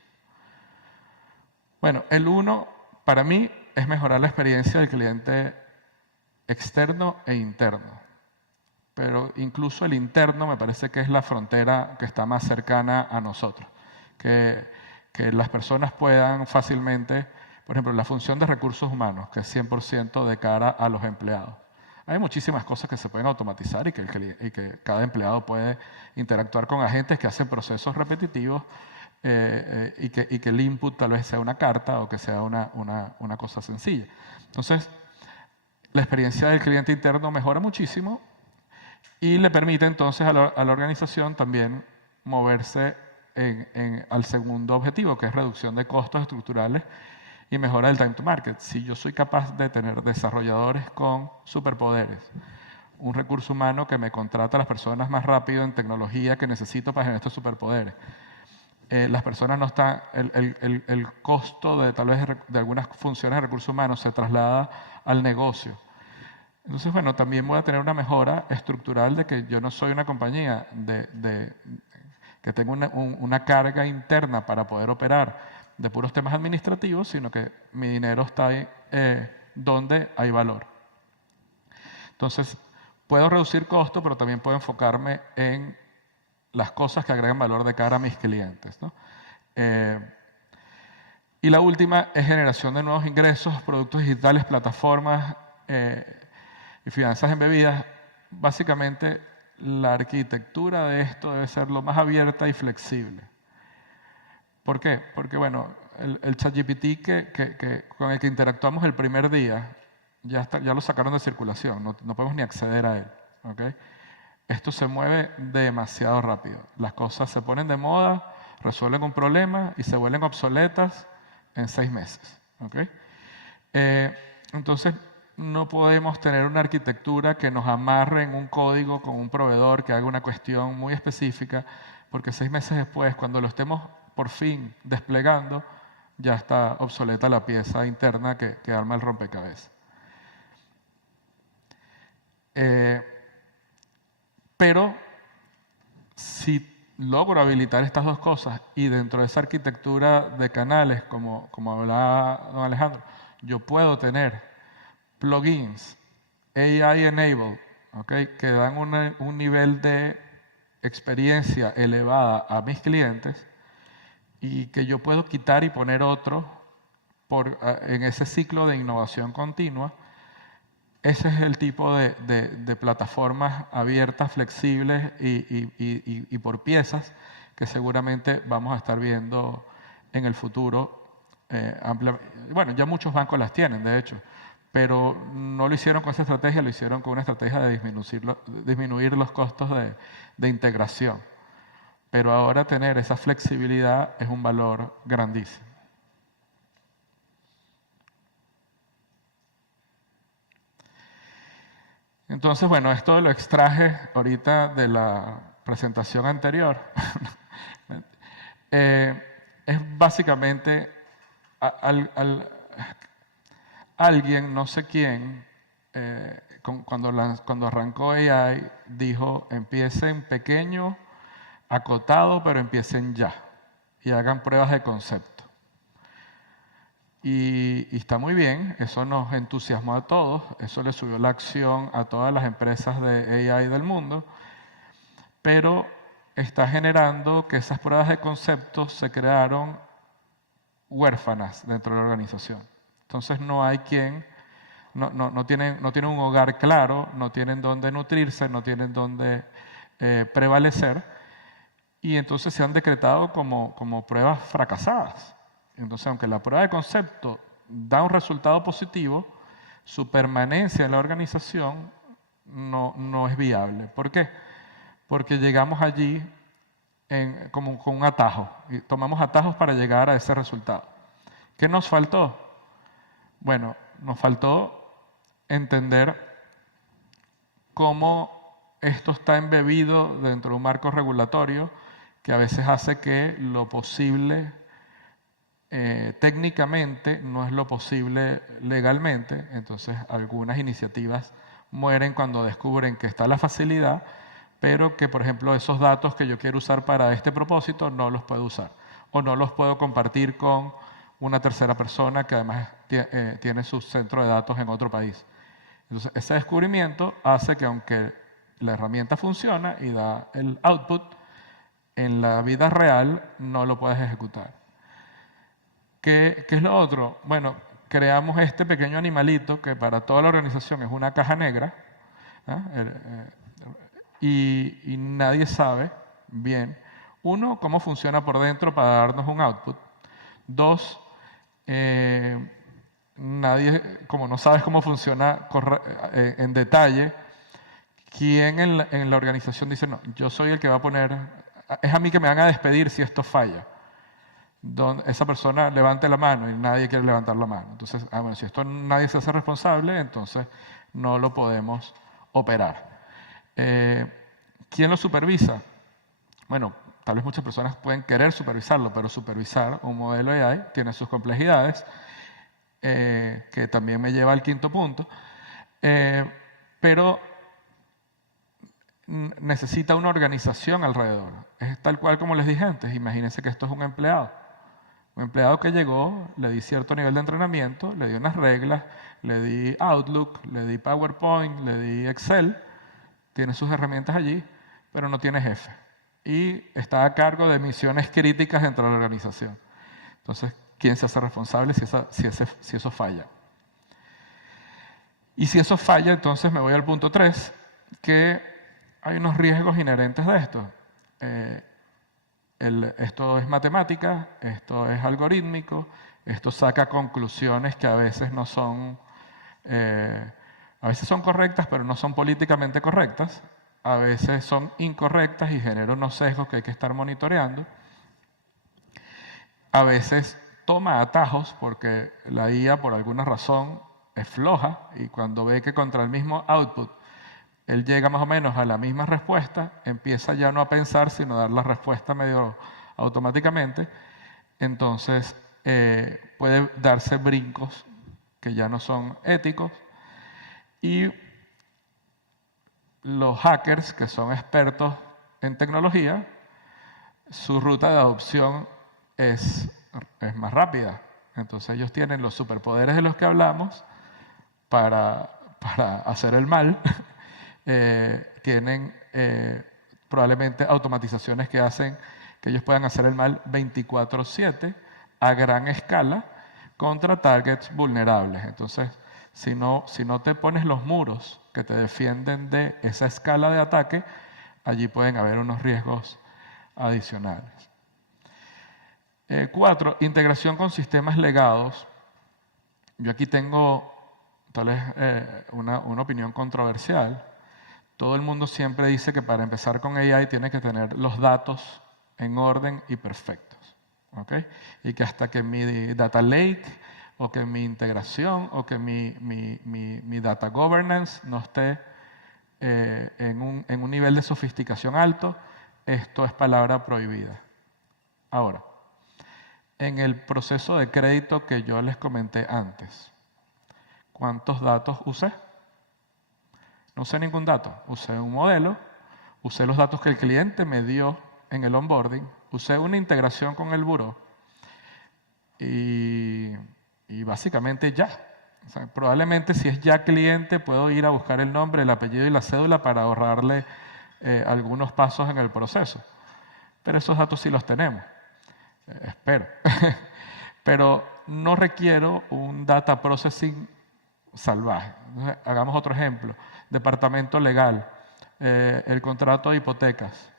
Bueno, el uno, para mí, es mejorar la experiencia del cliente externo e interno. Pero incluso el interno me parece que es la frontera que está más cercana a nosotros. Que las personas puedan fácilmente, por ejemplo, la función de recursos humanos, que es 100% de cara a los empleados. Hay muchísimas cosas que se pueden automatizar y que cada empleado puede interactuar con agentes que hacen procesos repetitivos y que el input tal vez sea una carta o que sea una cosa sencilla. Entonces, la experiencia del cliente interno mejora muchísimo y le permite entonces a la organización también moverse al segundo objetivo, que es reducción de costos estructurales y mejora del time to market. Si yo soy capaz de tener desarrolladores con superpoderes, un recurso humano que me contrata a las personas más rápido en tecnología que necesito para generar estos superpoderes, las personas no están, el costo de tal vez de algunas funciones de recursos humanos se traslada al negocio. Entonces, bueno, también voy a tener una mejora estructural de que yo no soy una compañía que tengo una carga interna para poder operar de puros temas administrativos, sino que mi dinero está ahí donde hay valor. Entonces, puedo reducir costos, pero también puedo enfocarme en las cosas que agregan valor de cara a mis clientes, ¿no? Y la última es generación de nuevos ingresos, productos digitales, plataformas y finanzas embebidas. Básicamente, la arquitectura de esto debe ser lo más abierta y flexible. ¿Por qué? Porque, bueno, el ChatGPT con el que interactuamos el primer día, ya lo sacaron de circulación, no podemos ni acceder a él. ¿Okay? Esto se mueve demasiado rápido. Las cosas se ponen de moda, resuelven un problema y se vuelven obsoletas en 6 meses. ¿Okay? Entonces, no podemos tener una arquitectura que nos amarre en un código con un proveedor que haga una cuestión muy específica, porque 6 meses después, cuando lo estemos por fin desplegando, ya está obsoleta la pieza interna que arma el rompecabezas. Pero si logro habilitar estas dos cosas y dentro de esa arquitectura de canales, como hablaba don Alejandro, yo puedo tener plugins AI enabled, ¿okay?, que dan un nivel de experiencia elevada a mis clientes y que yo puedo quitar y poner otro en ese ciclo de innovación continua. Ese es el tipo de plataformas abiertas, flexibles y por piezas que seguramente vamos a estar viendo en el futuro ampliamente. Bueno, ya muchos bancos las tienen, de hecho, pero no lo hicieron con esa estrategia, lo hicieron con una estrategia de disminuir los costos de integración. Pero ahora tener esa flexibilidad es un valor grandísimo. Entonces, bueno, esto lo extraje ahorita de la presentación anterior. Es básicamente alguien, no sé quién, cuando arrancó AI, dijo: empiecen pequeño, acotado, pero empiecen ya y hagan pruebas de concepto. Y está muy bien, eso nos entusiasmó a todos, eso le subió la acción a todas las empresas de AI del mundo, pero está generando que esas pruebas de concepto se crearon huérfanas dentro de la organización. Entonces no hay quien, no tienen un hogar claro, no tienen dónde nutrirse, no tienen dónde prevalecer, y entonces se han decretado como pruebas fracasadas. Entonces, aunque la prueba de concepto da un resultado positivo, su permanencia en la organización no es viable. ¿Por qué? Porque llegamos allí como con un atajo, y tomamos atajos para llegar a ese resultado. ¿Qué nos faltó? Bueno, nos faltó entender cómo esto está embebido dentro de un marco regulatorio que a veces hace que lo posible técnicamente no es lo posible legalmente. Entonces algunas iniciativas mueren cuando descubren que está la facilidad, pero que, por ejemplo, esos datos que yo quiero usar para este propósito no los puedo usar o no los puedo compartir con una tercera persona que además tiene su centro de datos en otro país. Entonces ese descubrimiento hace que, aunque la herramienta funciona y da el output, en la vida real no lo puedes ejecutar. ¿Qué es lo otro? Bueno, creamos este pequeño animalito que para toda la organización es una caja negra, y nadie sabe bien, uno, cómo funciona por dentro para darnos un output. Dos, nadie, como no sabes cómo funciona en detalle, ¿quién en la organización dice: no, yo soy el que va a poner, es a mí que me van a despedir si esto falla? Donde esa persona levante la mano y nadie quiere levantar la mano. Entonces, bueno, si esto nadie se hace responsable, entonces no lo podemos operar. ¿Quién lo supervisa? Bueno, tal vez muchas personas pueden querer supervisarlo, pero supervisar un modelo AI tiene sus complejidades, que también me lleva al quinto punto, pero necesita una organización alrededor. Es tal cual como les dije antes. Imagínense que esto es un empleado. Un empleado que llegó, le di cierto nivel de entrenamiento, le di unas reglas, le di Outlook, le di PowerPoint, le di Excel, tiene sus herramientas allí, pero no tiene jefe. Y está a cargo de misiones críticas dentro de la organización. Entonces, ¿quién se hace responsable si eso falla? Y si eso falla, entonces me voy al punto 3, que hay unos riesgos inherentes de esto. Esto es matemática, esto es algorítmico, esto saca conclusiones que a veces no son, a veces son correctas, pero no son políticamente correctas, a veces son incorrectas y genera unos sesgos que hay que estar monitoreando. A veces toma atajos porque la IA por alguna razón es floja y cuando ve que contra el mismo output él llega más o menos a la misma respuesta, empieza ya no a pensar, sino a dar la respuesta medio automáticamente. Entonces puede darse brincos que ya no son éticos. Y los hackers, que son expertos en tecnología, su ruta de adopción es más rápida. Entonces ellos tienen los superpoderes de los que hablamos para hacer el mal. Tienen probablemente automatizaciones que hacen que ellos puedan hacer el mal 24/7 a gran escala contra targets vulnerables. Entonces, si no te pones los muros que te defienden de esa escala de ataque, allí pueden haber unos riesgos adicionales. 4, integración con sistemas legados. Yo aquí tengo tal vez una opinión controversial. Todo el mundo siempre dice que para empezar con AI tiene que tener los datos en orden y perfectos. ¿Okay? Y que hasta que mi data lake o que mi integración o que mi data governance no esté en un nivel de sofisticación alto, esto es palabra prohibida. Ahora, en el proceso de crédito que yo les comenté antes, ¿cuántos datos usé? No usé ningún dato. Usé un modelo, usé los datos que el cliente me dio en el onboarding, usé una integración con el buró y básicamente ya. O sea, probablemente si es ya cliente puedo ir a buscar el nombre, el apellido y la cédula para ahorrarle algunos pasos en el proceso. Pero esos datos sí los tenemos. Espero. Pero no requiero un data processing salvaje. Entonces, hagamos otro ejemplo. Departamento legal, el contrato de hipotecas.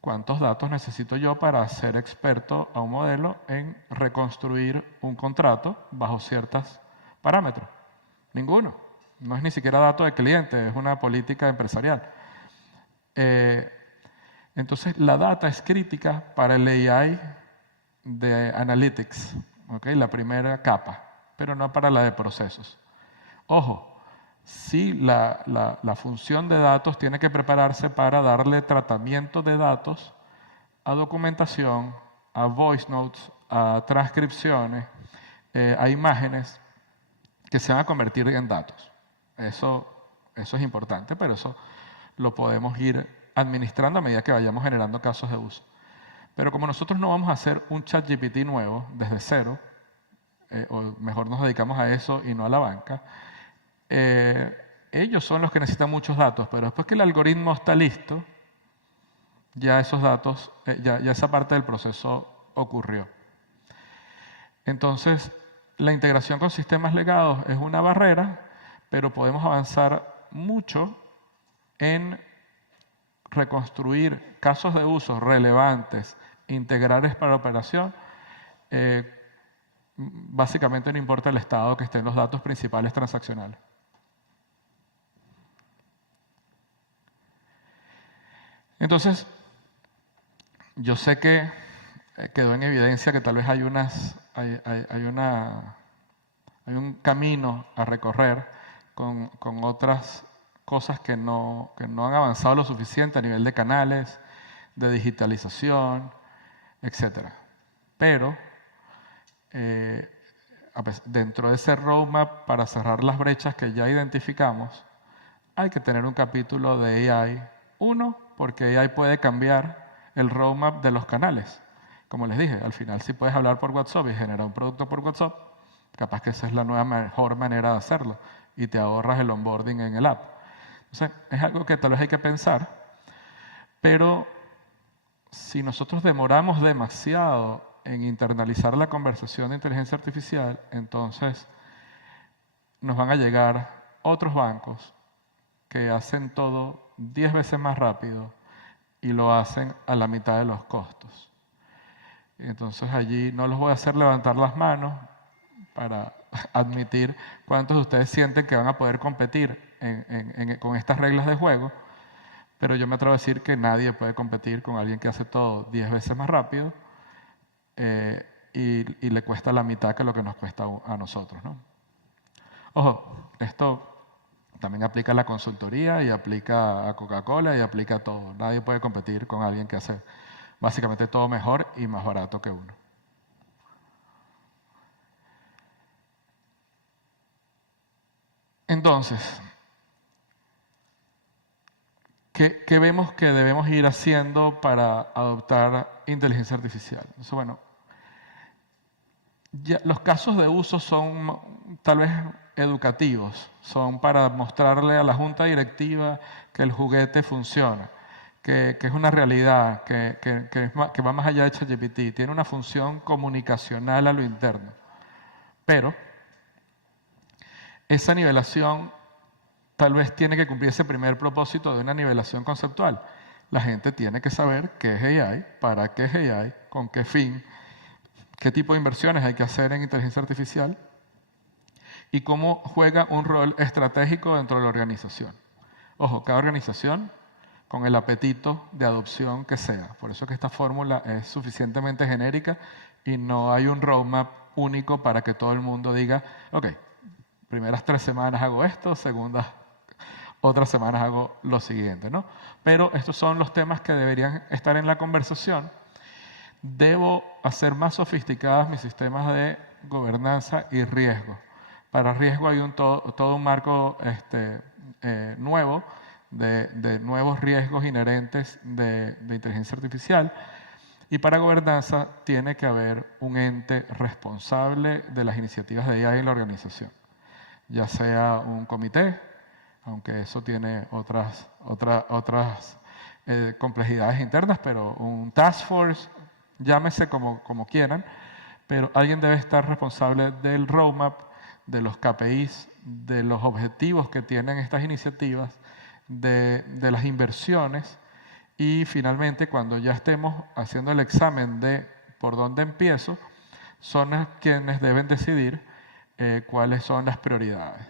¿Cuántos datos necesito yo para ser experto a un modelo en reconstruir un contrato bajo ciertos parámetros? Ninguno. No es ni siquiera dato de cliente, es una política empresarial. Entonces, la data es crítica para el AI de Analytics, ¿okay? La primera capa, pero no para la de procesos. Ojo, sí la función de datos tiene que prepararse para darle tratamiento de datos a documentación, a voice notes, a transcripciones, a imágenes que se van a convertir en datos. Eso es importante, pero eso lo podemos ir administrando a medida que vayamos generando casos de uso. Pero como nosotros no vamos a hacer un ChatGPT nuevo desde cero, o mejor nos dedicamos a eso y no a la banca, ellos son los que necesitan muchos datos, pero después que el algoritmo está listo, ya esos datos, ya esa parte del proceso ocurrió. Entonces, la integración con sistemas legados es una barrera, pero podemos avanzar mucho en reconstruir casos de uso relevantes, integrales para la operación. Básicamente no importa el estado que estén los datos principales transaccionales. Entonces, yo sé que quedó en evidencia que tal vez hay un camino a recorrer con otras cosas que no han avanzado lo suficiente a nivel de canales, de digitalización, etc. Pero dentro de ese roadmap para cerrar las brechas que ya identificamos, hay que tener un capítulo de AI. Uno, porque AI puede cambiar el roadmap de los canales. Como les dije, al final si puedes hablar por WhatsApp y generar un producto por WhatsApp, capaz que esa es la nueva mejor manera de hacerlo y te ahorras el onboarding en el app. Entonces, es algo que tal vez hay que pensar, pero si nosotros demoramos demasiado en internalizar la conversación de inteligencia artificial, entonces nos van a llegar otros bancos que hacen todo 10 veces más rápido y lo hacen a la mitad de los costos. Entonces allí no los voy a hacer levantar las manos para admitir cuántos de ustedes sienten que van a poder competir con estas reglas de juego, pero yo me atrevo a decir que nadie puede competir con alguien que hace todo 10 veces más rápido y le cuesta la mitad que lo que nos cuesta a nosotros, ¿no? Ojo, esto también aplica a la consultoría y aplica a Coca-Cola y aplica a todo. Nadie puede competir con alguien que hace básicamente todo mejor y más barato que uno. Entonces, ¿qué vemos que debemos ir haciendo para adoptar inteligencia artificial? Entonces, bueno, los casos de uso son tal vez educativos, son para mostrarle a la junta directiva que el juguete funciona, que es una realidad, que va más allá de ChatGPT, tiene una función comunicacional a lo interno. Pero esa nivelación tal vez tiene que cumplir ese primer propósito de una nivelación conceptual. La gente tiene que saber qué es AI, para qué es AI, con qué fin, qué tipo de inversiones hay que hacer en inteligencia artificial y cómo juega un rol estratégico dentro de la organización. Ojo, cada organización con el apetito de adopción que sea. Por eso que esta fórmula es suficientemente genérica y no hay un roadmap único para que todo el mundo diga, ok, primeras 3 semanas hago esto, segundas, otras semanas hago lo siguiente, ¿no? Pero estos son los temas que deberían estar en la conversación. Debo hacer más sofisticados mis sistemas de gobernanza y riesgo. Para riesgo hay todo un marco nuevo de nuevos riesgos inherentes de inteligencia artificial. Y para gobernanza tiene que haber un ente responsable de las iniciativas de AI en la organización. Ya sea un comité, aunque eso tiene otras complejidades internas, pero un task force, llámese como quieran, pero alguien debe estar responsable del roadmap, de los KPIs, de los objetivos que tienen estas iniciativas, de las inversiones y finalmente cuando ya estemos haciendo el examen de por dónde empiezo, son quienes deben decidir cuáles son las prioridades.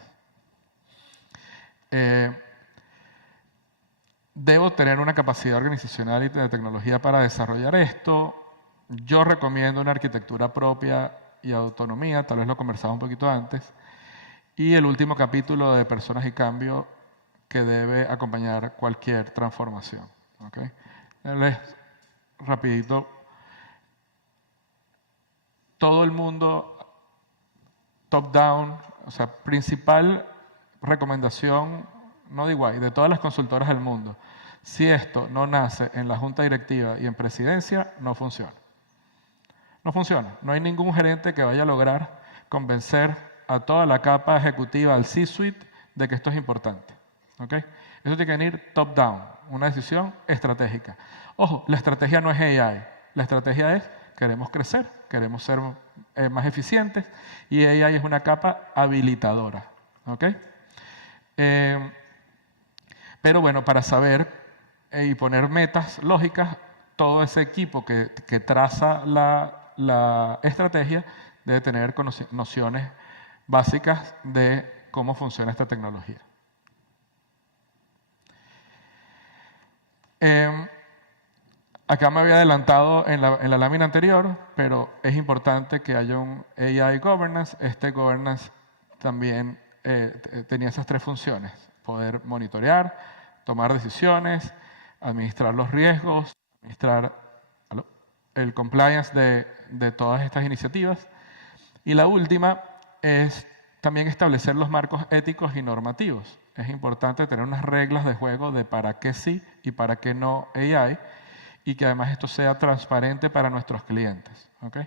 Debo tener una capacidad organizacional y de tecnología para desarrollar esto. Yo recomiendo una arquitectura propia y autonomía, tal vez lo conversaba un poquito antes. Y el último capítulo de Personas y Cambio que debe acompañar cualquier transformación. ¿Okay? Les, rapidito, todo el mundo, top-down, o sea, principal recomendación, no de igual, de todas las consultoras del mundo. Si esto no nace en la junta directiva y en presidencia, no funciona. No funciona. No hay ningún gerente que vaya a lograr convencer a toda la capa ejecutiva, al C-suite, de que esto es importante. ¿Okay? Eso tiene que venir top-down, una decisión estratégica. Ojo, la estrategia no es AI. La estrategia es, queremos crecer, queremos ser más eficientes y AI es una capa habilitadora. ¿Okay? Pero bueno, para saber y poner metas lógicas, todo ese equipo que traza la estrategia debe tener nociones básicas de cómo funciona esta tecnología. Acá me había adelantado en la lámina anterior, pero es importante que haya un AI governance. Este governance también tenía esas 3 funciones: poder monitorear, tomar decisiones, administrar los riesgos, administrar el compliance de todas estas iniciativas. Y la última es también establecer los marcos éticos y normativos. Es importante tener unas reglas de juego de para qué sí y para qué no AI y que además esto sea transparente para nuestros clientes. ¿Okay?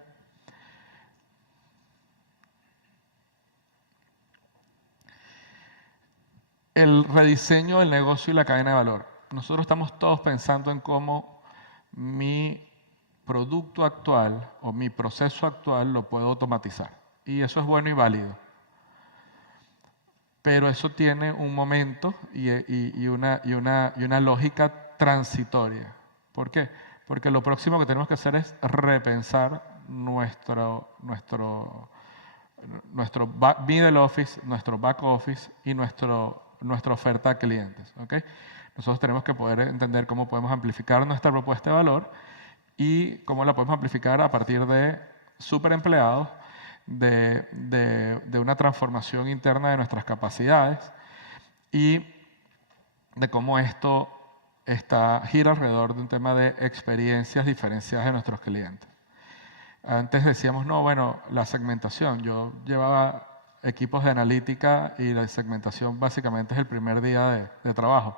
El rediseño del negocio y la cadena de valor. Nosotros estamos todos pensando en cómo mi producto actual o mi proceso actual lo puedo automatizar. Y eso es bueno y válido. Pero eso tiene un momento y una lógica transitoria. ¿Por qué? Porque lo próximo que tenemos que hacer es repensar nuestro middle office, nuestro back office y nuestra oferta a clientes. ¿Okay? Nosotros tenemos que poder entender cómo podemos amplificar nuestra propuesta de valor y cómo la podemos amplificar a partir de superempleados, de una transformación interna de nuestras capacidades y de cómo esto gira alrededor de un tema de experiencias diferenciadas de nuestros clientes. Antes decíamos, no, bueno, la segmentación. Yo llevaba equipos de analítica y la segmentación básicamente es el primer día de trabajo.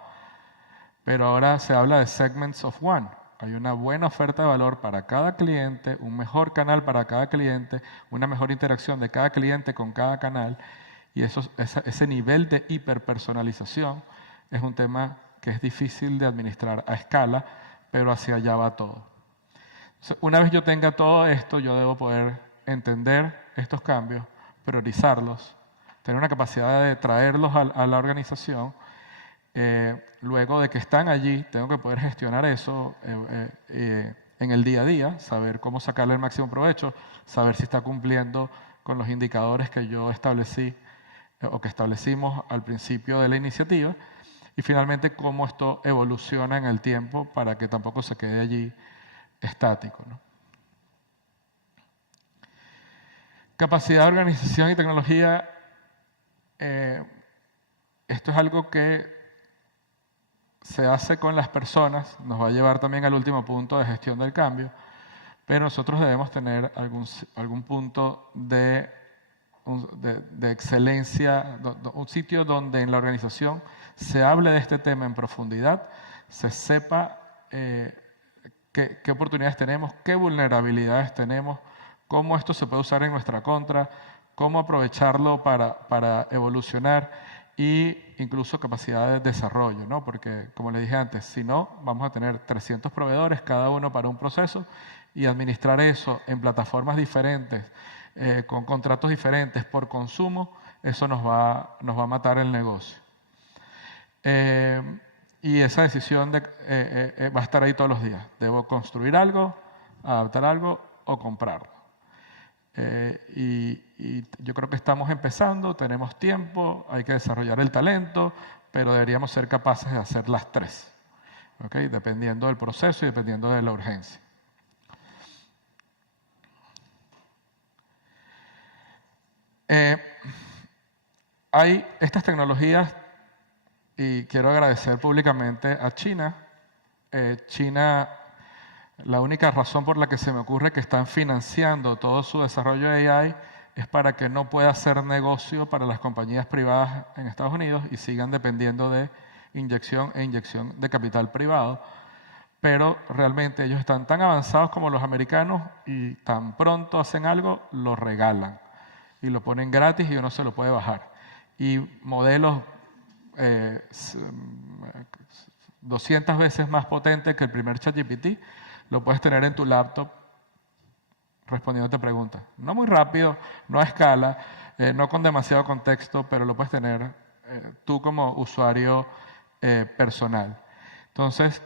pero ahora se habla de segments of one. Hay una buena oferta de valor para cada cliente, un mejor canal para cada cliente, una mejor interacción de cada cliente con cada canal, y ese nivel de hiperpersonalización es un tema que es difícil de administrar a escala, pero hacia allá va todo. Entonces, una vez yo tenga todo esto, yo debo poder entender estos cambios, priorizarlos, tener una capacidad de traerlos a la organización. Luego de que están allí, tengo que poder gestionar eso en el día a día, saber cómo sacarle el máximo provecho, saber si está cumpliendo con los indicadores que yo establecí o que establecimos al principio de la iniciativa, y finalmente cómo esto evoluciona en el tiempo para que tampoco se quede allí estático, ¿no? Capacidad de organización y tecnología. Esto es algo que se hace con las personas, nos va a llevar también al último punto de gestión del cambio, pero nosotros debemos tener algún punto de excelencia, un sitio donde en la organización se hable de este tema en profundidad, se sepa qué oportunidades tenemos, qué vulnerabilidades tenemos, cómo esto se puede usar en nuestra contra, cómo aprovecharlo para evolucionar y incluso capacidad de desarrollo, ¿no? Porque, como le dije antes, si no, vamos a tener 300 proveedores, cada uno para un proceso, y administrar eso en plataformas diferentes, con contratos diferentes por consumo, eso nos va a matar el negocio. Y esa decisión va a estar ahí todos los días. Debo construir algo, adaptar algo o comprarlo. Y yo creo que estamos empezando, tenemos tiempo, hay que desarrollar el talento, pero deberíamos ser capaces de hacer las tres, ¿okay? Dependiendo del proceso y dependiendo de la urgencia. Hay estas tecnologías, y quiero agradecer públicamente a China. China, la única razón por la que se me ocurre que están financiando todo su desarrollo de AI es para que no pueda hacer negocio para las compañías privadas en Estados Unidos y sigan dependiendo de inyección de capital privado. Pero realmente ellos están tan avanzados como los americanos y tan pronto hacen algo, lo regalan y lo ponen gratis y uno se lo puede bajar. Y modelos 200 veces más potentes que el primer ChatGPT lo puedes tener en tu laptop respondiéndote preguntas. No muy rápido, no a escala, no con demasiado contexto, pero lo puedes tener tú como usuario personal. Entonces,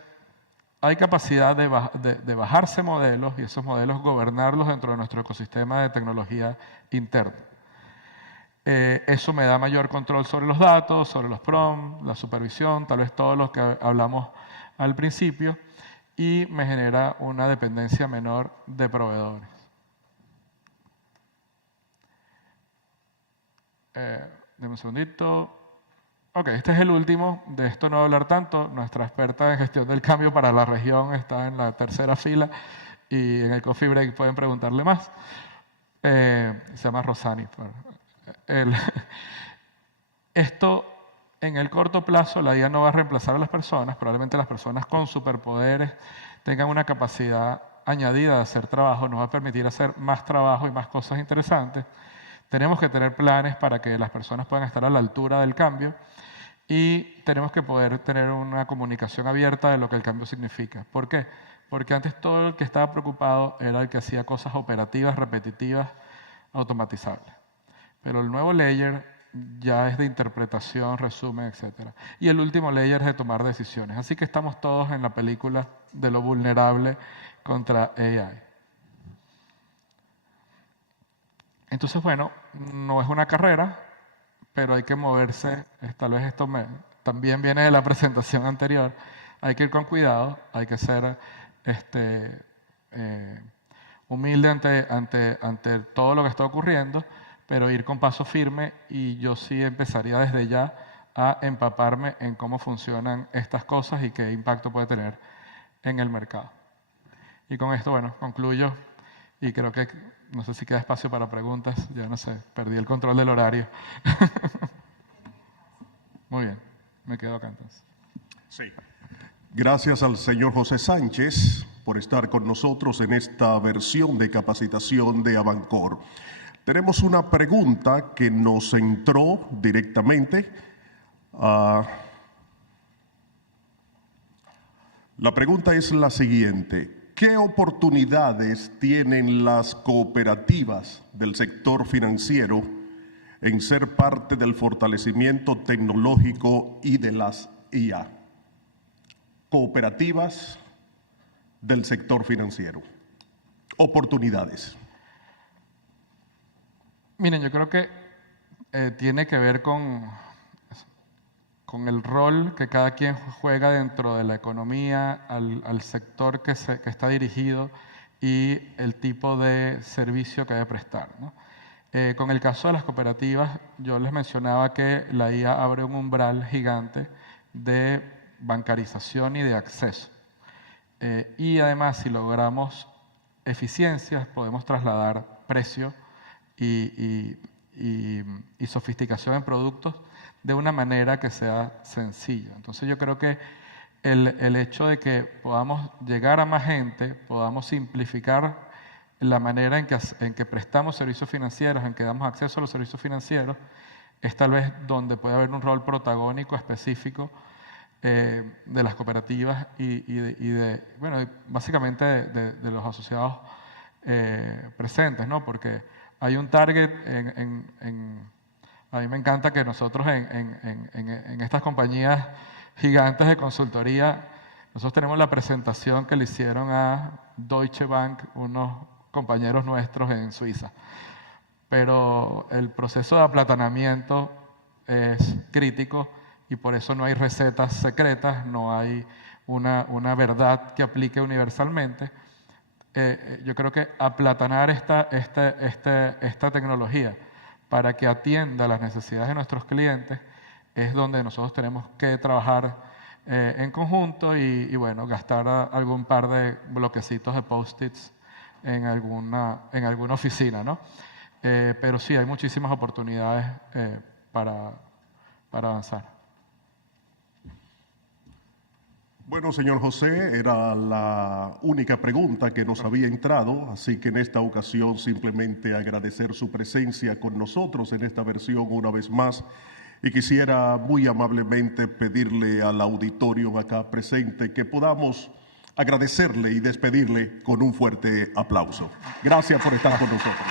hay capacidad de bajarse modelos y esos modelos gobernarlos dentro de nuestro ecosistema de tecnología interno. Eso me da mayor control sobre los datos, sobre los prompts, la supervisión, tal vez todo lo que hablamos al principio, y me genera una dependencia menor de proveedores. Deme un segundito. Ok, este es el último, de esto no voy a hablar tanto. Nuestra experta en gestión del cambio para la región está en la tercera fila y en el coffee break pueden preguntarle más. Se llama Rosani. Esto, en el corto plazo, la IA no va a reemplazar a las personas. Probablemente las personas con superpoderes tengan una capacidad añadida de hacer trabajo, nos va a permitir hacer más trabajo y más cosas interesantes. Tenemos que tener planes para que las personas puedan estar a la altura del cambio y tenemos que poder tener una comunicación abierta de lo que el cambio significa. ¿Por qué? Porque antes todo el que estaba preocupado era el que hacía cosas operativas, repetitivas, automatizables. Pero el nuevo layer ya es de interpretación, resumen, etc. Y el último layer es de tomar decisiones. Así que estamos todos en la película de lo vulnerable contra AI. Entonces, bueno, no es una carrera, pero hay que moverse. Tal vez esto también viene de la presentación anterior. Hay que ir con cuidado, hay que ser humilde ante todo lo que está ocurriendo, pero ir con paso firme, y yo sí empezaría desde ya a empaparme en cómo funcionan estas cosas y qué impacto puede tener en el mercado. Y con esto, bueno, concluyo y creo que no sé si queda espacio para preguntas, ya no sé, perdí el control del horario. Muy bien, me quedo acá entonces. Sí. Gracias al señor José Sánchez por estar con nosotros en esta versión de capacitación de Avancor. Tenemos una pregunta que nos entró directamente. La pregunta es la siguiente: ¿qué oportunidades tienen las cooperativas del sector financiero en ser parte del fortalecimiento tecnológico y de las IA? Cooperativas del sector financiero. Oportunidades. Miren, yo creo que tiene que ver con el rol que cada quien juega dentro de la economía, al sector que está dirigido y el tipo de servicio que debe prestar, ¿no? Con el caso de las cooperativas, yo les mencionaba que la IA abre un umbral gigante de bancarización y de acceso. Y además, si logramos eficiencias, podemos trasladar precio y sofisticación en productos de una manera que sea sencilla. Entonces yo creo que el hecho de que podamos llegar a más gente, podamos simplificar la manera en que prestamos servicios financieros, en que damos acceso a los servicios financieros, es tal vez donde puede haber un rol protagónico específico de las cooperativas bueno, básicamente de los asociados presentes, ¿no? Porque hay un target a mí me encanta que nosotros en estas compañías gigantes de consultoría, nosotros tenemos la presentación que le hicieron a Deutsche Bank unos compañeros nuestros en Suiza. Pero el proceso de aplatanamiento es crítico y por eso no hay recetas secretas, no hay una verdad que aplique universalmente. Yo creo que aplatanar esta tecnología para que atienda las necesidades de nuestros clientes es donde nosotros tenemos que trabajar en conjunto y bueno, gastar algún par de bloquecitos de post-its en alguna oficina, ¿no? Pero sí, hay muchísimas oportunidades para avanzar. Bueno, señor José, era la única pregunta que nos había entrado, así que en esta ocasión simplemente agradecer su presencia con nosotros en esta versión una vez más y quisiera muy amablemente pedirle al auditorio acá presente que podamos agradecerle y despedirle con un fuerte aplauso. Gracias por estar con nosotros.